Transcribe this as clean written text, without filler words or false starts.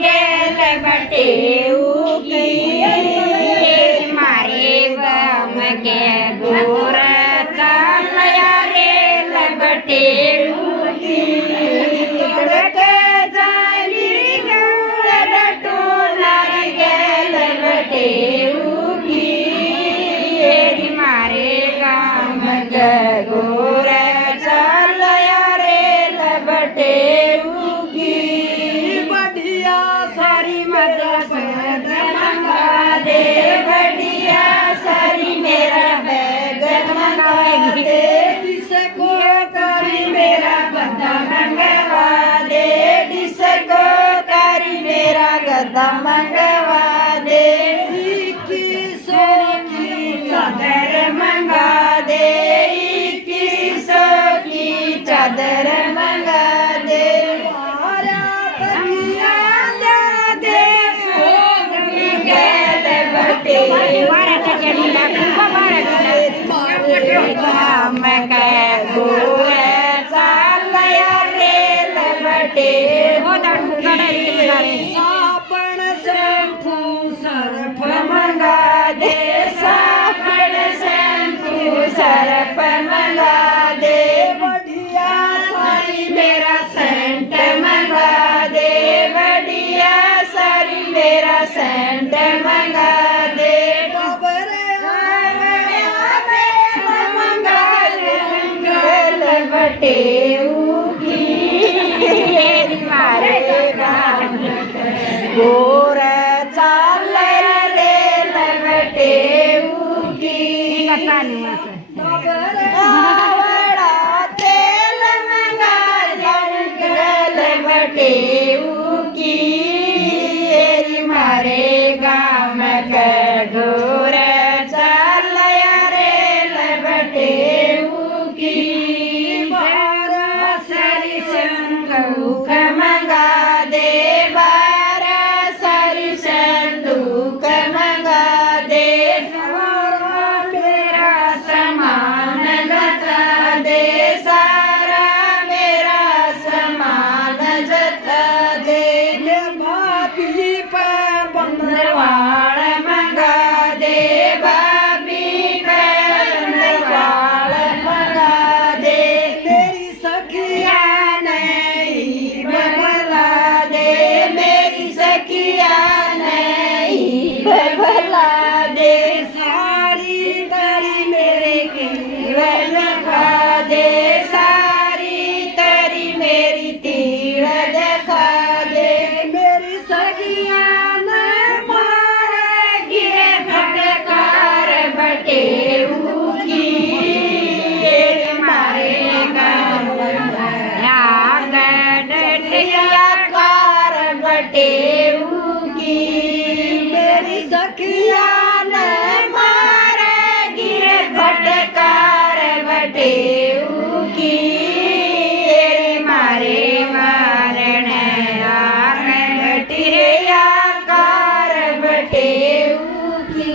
गेल बटे उगी मारे गम के गोर तलया रेल बटे उगी तड़क जाली गूल डटो नार गेल बटे उगी मारे गम के गोर तलया रेल बटे उगी बढ़िया सारी मदद मंगा दे बढ़िया सारी मेरा बैग मंगा दे जिसको करी मेरा गद्दा मंगवा दे जिसको करी मेरा गद्दा मंगवा दे किसो की चादर मंगा दे किसो की चादर मंगा दे साबण शैम्पू सर्फ मंगा दे साबण शैम्पू सर्फ मंगा दे बढ़िया सारी मेरा सेंट मंगा दे बढ़िया सारी मेरा सेंट मंगा दे बटे उगी मारे गोर चाल रे बटे उगी बड़ा तेल मंगा जंगल बटे उगी मारे गाम के गोर चाल रे बटे उगी संदूक मंगा दे बारा सारी संदूक मंगा दे सारा मेरा सामान जता दे सारा मेरा सामान जता दे भाभी पे बंदरवाल मंगा दे भाभी पे बंदरवाल मंगा दे मेरी सखिया भला दे सारी तरी मेरे केवल खा दे सारी तरी मेरी तीड़ दिखा दे मेरी सखिया ने मारे गिरे भटकार बटे उगी मारेगा कार बटे उगी सखिया ने मारे गिरे भटकार बटे उगी मारे मारण टिरिया कार बटे उगी